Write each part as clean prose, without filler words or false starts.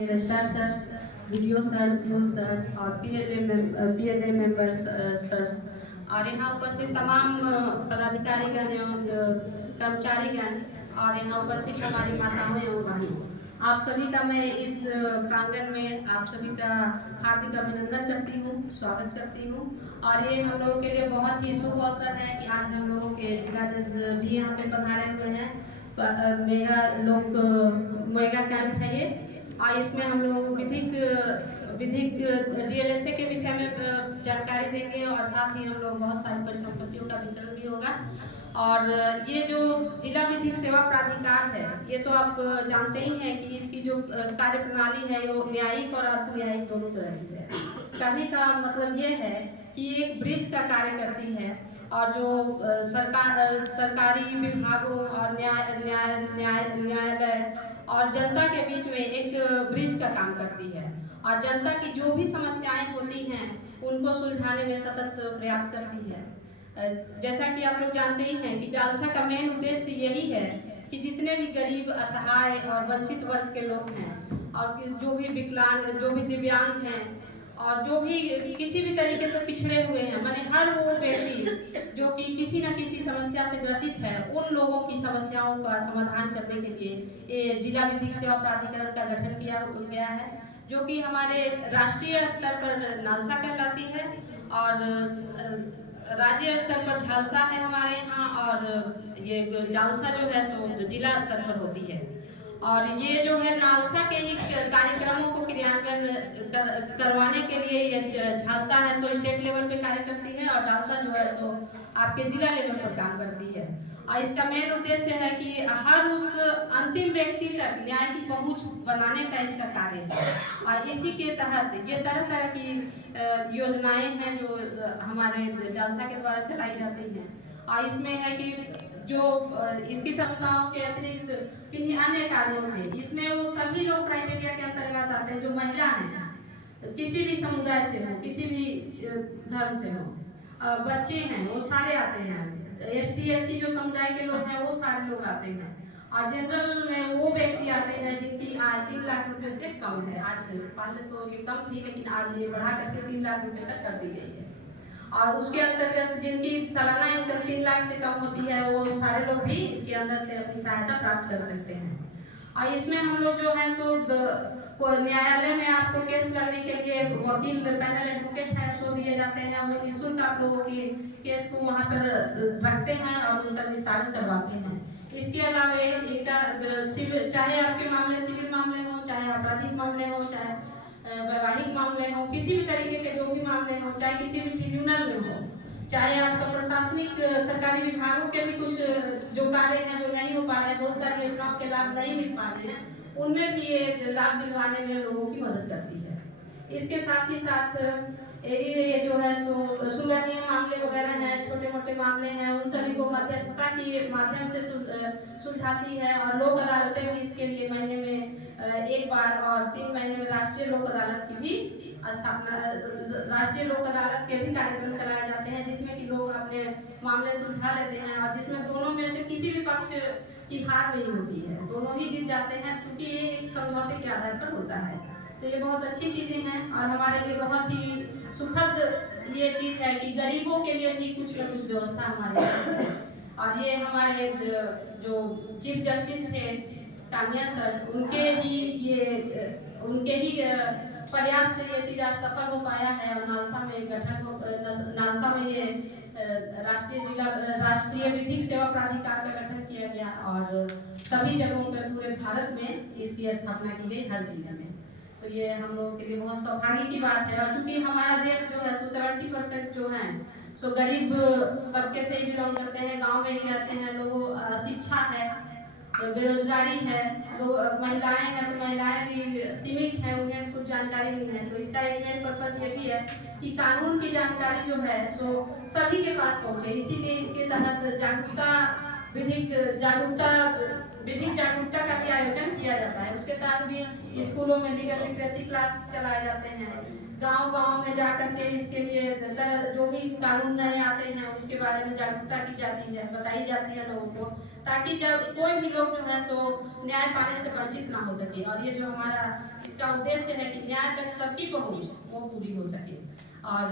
Registrar sir, video sir, CO sir और PLA members sir और यहाँ उपस्थित तमाम पदाधिकारीगण एवं कर्मचारीगण और यहाँ उपस्थित हमारी माताओं एवं बहनों, आप सभी का मैं इस प्रांगण में आप सभी का हार्दिक अभिनंदन करती हूँ, स्वागत करती हूँ। और ये हम लोगों के लिए बहुत ही शुभ अवसर है कि आज हम लोगों के जिला जज भी यहाँ पे पधारे हुए हैं। मेगा कैंप है ये, और इसमें हम लोग विधिक डीएलएसए के विषय में जानकारी देंगे और साथ ही हम लोग बहुत सारी परिसंपत्तियों का वितरण भी होगा। और ये जो जिला विधिक सेवा प्राधिकार है, ये तो आप जानते ही हैं कि इसकी जो कार्य प्रणाली है वो न्यायिक और अर्ध न्यायिक दोनों तरह की है। कहने का मतलब ये है कि एक ब्रिज का कार्य करती है और जो सरकारी विभागों और न्यायालय और जनता के बीच में एक ब्रिज का काम करती है और जनता की जो भी समस्याएं होती हैं उनको सुलझाने में सतत प्रयास करती है। जैसा कि आप लोग जानते ही हैं कि जालसा का मेन उद्देश्य यही है कि जितने भी गरीब, असहाय और वंचित वर्ग के लोग हैं और जो भी विकलांग, जो भी दिव्यांग हैं और जो भी किसी भी तरीके से पिछड़े हुए हैं, माने हर वो व्यक्ति जो कि किसी न किसी समस्या से ग्रसित है, उन लोगों की समस्याओं का समाधान करने के लिए ये जिला विधिक सेवा प्राधिकरण का गठन किया गया है, जो कि हमारे राष्ट्रीय स्तर पर नालसा कहलाती है और राज्य स्तर पर झालसा है हमारे यहाँ, और ये डालसा जो है सो जिला स्तर पर होती है। और ये जो है नालसा के ही कार्यक्रमों को क्रियान्वयन करवाने के लिए ये झालसा है सो स्टेट लेवल पे कार्य करती है और डालसा जो है सो आपके जिला लेवल पर काम करती है। और इसका मेन उद्देश्य है कि हर उस अंतिम व्यक्ति तक न्याय की पहुंच बनाने का इसका कार्य है। और इसी के तहत ये तरह तरह की योजनाएं हैं जो हमारे डालसा के द्वारा चलाई जाती हैं। और इसमें है कि जो इसकी संस्थाओं के अतिरिक्त किन्हीं अन्य कारणों से इसमें वो सभी लोग क्राइटेरिया के अंतर्गत आते हैं जो महिला हैं, किसी भी समुदाय से हो, किसी भी धर्म से हो, बच्चे हैं वो सारे आते हैं, एसटी एससी जो समुदाय के लोग हैं वो सारे लोग आते हैं। और जनरल में वो व्यक्ति आते हैं जिनकी आय 3 लाख रुपए से कम है। आज पहले तो ये कम थी लेकिन आज ये बढ़ा करके 3 लाख रुपए तक कर दी गई है। और उसके अंतर्गत जिनकी सालाना इनकम 3 लाख से कम होती है वो सारे लोग भी इसके अंदर से अपनी सहायता प्राप्त कर सकते हैं। और इसमें हम लोग जो है सो न्यायालय में आपको केस लड़ने के लिए वकील, पैनल एडवोकेट है सो दिए जाते हैं, वो निःशुल्क आप लोगों के केस को वहाँ पर रखते हैं और उनका निस्तारण करवाते हैं। इसके अलावा इनका चाहे आपके मामले सिविल मामले हो, चाहे आपराधिक मामले हो, चाहे वैवाहिक मामले हो, किसी भी तरीके के जो भी मामले हो, चाहे किसी भी ट्रिब्यूनल में हो, चाहे आपका प्रशासनिक सरकारी विभागों के भी कुछ जो कार्य हैं जो नहीं हो पा रहे हैं, बहुत सारी योजनाओं के लाभ नहीं मिल पा रहे हैं, उनमें भी ये लाभ दिलवाने में लोगों की मदद करती है। इसके साथ ही साथ ये जो है सो सुलहनीय मामले वगैरह हैं, छोटे मोटे मामले हैं, उन सभी को मध्यस्थता के माध्यम से सुलझाती है। और लोक अदालतें भी इसके लिए महीने में एक बार और 3 महीने में राष्ट्रीय लोक अदालत की भी स्थापना, राष्ट्रीय लोक अदालत के भी कार्यक्रम चलाए जाते हैं जिसमें कि लोग अपने मामले सुलझा लेते हैं और जिसमें दोनों में से किसी भी पक्ष की हार नहीं होती है, दोनों ही जीत जाते हैं, क्योंकि ये एक समझौते के आधार पर होता है। तो ये बहुत अच्छी चीजें हैं और हमारे लिए बहुत ही सुखद ये चीज है कि गरीबों के लिए भी कुछ न कुछ व्यवस्था हमारे यहाँ है। और ये हमारे जो चीफ जस्टिस थे कान्या सर, उनके ही प्रयास से ये चीज आज सफल हो पाया है और नालसा में गठन हो, नालसा में ये राष्ट्रीय विधिक सेवा प्राधिकार का गठन किया गया और सभी जगहों पर पूरे भारत में इसकी स्थापना की गई, हर जिले में। तो ये हम लोगों के लिए बहुत सौभाग्य की बात है। और चूंकि हमारा देश जो है सो 70% जो है सो गरीब तबके से ही बिलोंग करते हैं, गांव में ही रहते हैं लोग, शिक्षा है, बेरोजगारी है, लोग महिलाएं हैं तो महिलाएं भी सीमित हैं, उन्हें कुछ जानकारी नहीं है। तो इसका एक मेन पर्पस ये भी है कि कानून की जानकारी जो है सो सभी के पास पहुंचे, इसीलिए इसके तहत जागरूकता विधिक जागरूकता का भी आयोजन किया जाता है। उसके तहत भी स्कूलों में लीगल लिटरेसी क्लास चलाए जाते हैं। गांव-गांव में जाकर के इसके लिए जो भी कानून नए आते हैं उसके बारे में जागरूकता की जाती है, बताई जाती है लोगों को, ताकि जब कोई भी लोग जो है सो न्याय पाने से वंचित ना हो सके। और ये जो हमारा इसका उद्देश्य है कि न्याय तक सबकी पहुंच वो पूरी हो सके। और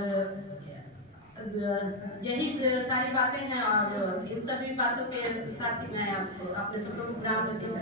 यही सारी बातें हैं और इन सभी बातों के साथ ही मैं आपको अपने शब्दों को विराम देती हूँ।